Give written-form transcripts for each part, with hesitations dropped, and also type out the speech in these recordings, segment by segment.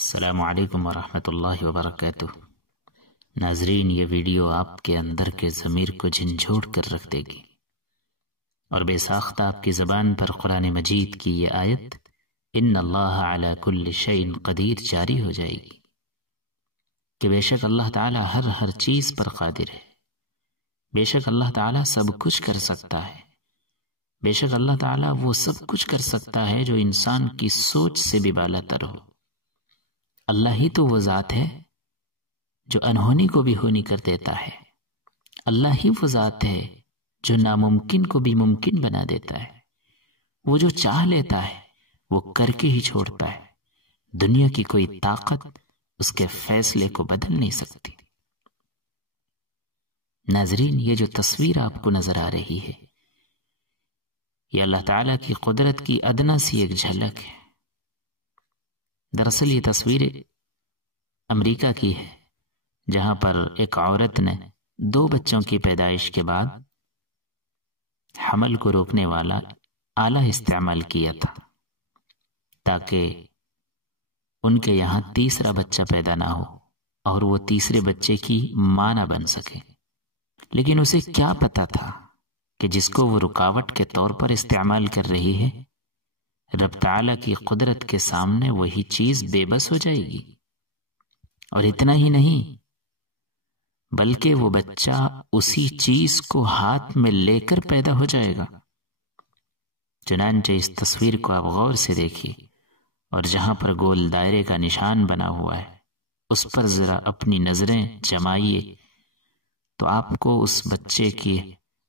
السلام علیکم ورحمۃ اللہ وبرکاتہ۔ ناظرین، یہ ویڈیو آپ کے اندر کے ضمیر کو جھنجھوڑ کر رکھ دے گی اور بے ساختہ آپ کی زبان پر قرآن مجید کی یہ آیت ان اللہ علی کل شیء قدیر جاری ہو جائے گی کہ بے شک اللہ تعالی ہر چیز پر قادر ہے، بے شک اللہ تعالی سب کچھ کر سکتا ہے، بے شک اللہ تعالی وہ سب کچھ کر سکتا ہے جو انسان کی سوچ سے بھی بالا تر ہو۔ اللہ ہی تو وہ ذات ہے جو انہونی کو بھی ہونی کر دیتا ہے، اللہ ہی وہ ذات ہے جو ناممکن کو بھی ممکن بنا دیتا ہے، وہ جو چاہ لیتا ہے وہ کر کے ہی چھوڑتا ہے، دنیا کی کوئی طاقت اس کے فیصلے کو بدل نہیں سکتی۔ ناظرین، یہ جو تصویر آپ کو نظر آ رہی ہے یہ اللہ تعالیٰ کی قدرت کی ادنا سی ایک جھلک ہے۔ دراصل یہ تصویر امریکہ کی ہے، جہاں پر ایک عورت نے 2 بچوں کی پیدائش کے بعد حمل کو روکنے والا آلہ استعمال کیا تھا تاکہ ان کے یہاں تیسرا بچہ پیدا نہ ہو اور وہ تیسرے بچے کی ماں نہ بن سکے۔ لیکن اسے کیا پتا تھا کہ جس کو وہ رکاوٹ کے طور پر استعمال کر رہی ہے، رب تعالیٰ کی قدرت کے سامنے وہی چیز بے بس ہو جائے گی، اور اتنا ہی نہیں بلکہ وہ بچہ اسی چیز کو ہاتھ میں لے کر پیدا ہو جائے گا۔ چنانچہ اس تصویر کو آپ غور سے دیکھیے اور جہاں پر گول دائرے کا نشان بنا ہوا ہے اس پر ذرا اپنی نظریں جمائیے تو آپ کو اس بچے کے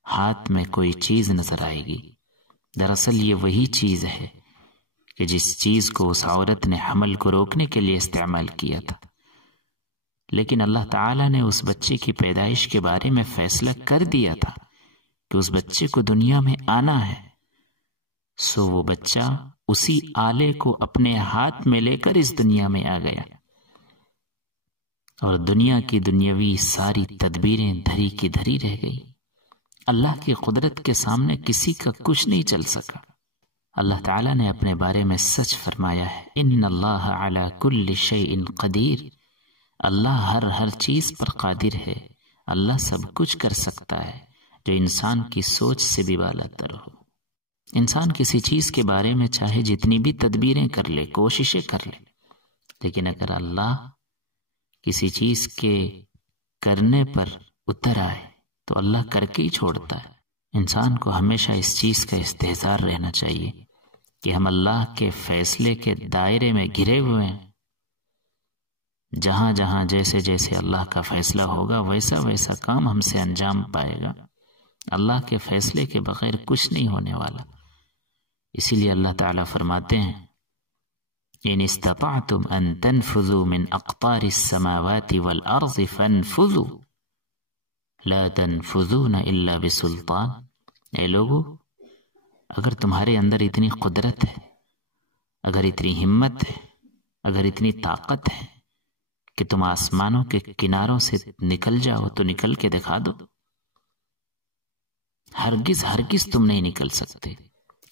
ہاتھ میں کوئی چیز نظر آئے گی۔ دراصل یہ وہی چیز ہے کہ جس چیز کو اس عورت نے حمل کو روکنے کے لیے استعمال کیا تھا، لیکن اللہ تعالیٰ نے اس بچے کی پیدائش کے بارے میں فیصلہ کر دیا تھا کہ اس بچے کو دنیا میں آنا ہے، سو وہ بچہ اسی آلے کو اپنے ہاتھ میں لے کر اس دنیا میں آ گیا، اور دنیا کی دنیاوی ساری تدبیریں دھری کی دھری رہ گئی۔ اللہ کی قدرت کے سامنے کسی کا کچھ نہیں چل سکا۔ اللہ تعالیٰ نے اپنے بارے میں سچ فرمایا ہے، ان اللہ علی کل شیء قدیر، اللہ ہر چیز پر قادر ہے، اللہ سب کچھ کر سکتا ہے جو انسان کی سوچ سے بھی بالا تر ہو۔ انسان کسی چیز کے بارے میں چاہے جتنی بھی تدبیریں کر لے، کوششیں کر لے، لیکن اگر اللہ کسی چیز کے کرنے پر اتر آئے تو اللہ کر کے ہی چھوڑتا ہے۔ انسان کو ہمیشہ اس چیز کا استحضار رہنا چاہیے کہ ہم اللہ کے فیصلے کے دائرے میں گھرے ہوئے ہیں، جہاں جہاں جیسے جیسے اللہ کا فیصلہ ہوگا ویسا ویسا کام ہم سے انجام پائے گا۔ اللہ کے فیصلے کے بغیر کچھ نہیں ہونے والا۔ اسی لیے اللہ تعالیٰ فرماتے ہیں، ان استطعتم ان تنفذوا من اقطار السماوات والارض فانفذوا لا تنفذون الا بسلطان۔ اے لوگو، اگر تمہارے اندر اتنی قدرت ہے، اگر اتنی ہمت ہے، اگر اتنی طاقت ہے کہ تم آسمانوں کے کناروں سے نکل جاؤ تو نکل کے دکھا دو۔ ہرگز تم نہیں نکل سکتے،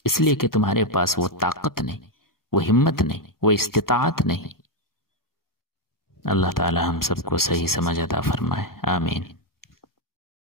اس لیے کہ تمہارے پاس وہ طاقت نہیں، وہ ہمت نہیں، وہ استطاعت نہیں۔ اللہ تعالی ہم سب کو صحیح سمجھ عطا فرمائے، آمین۔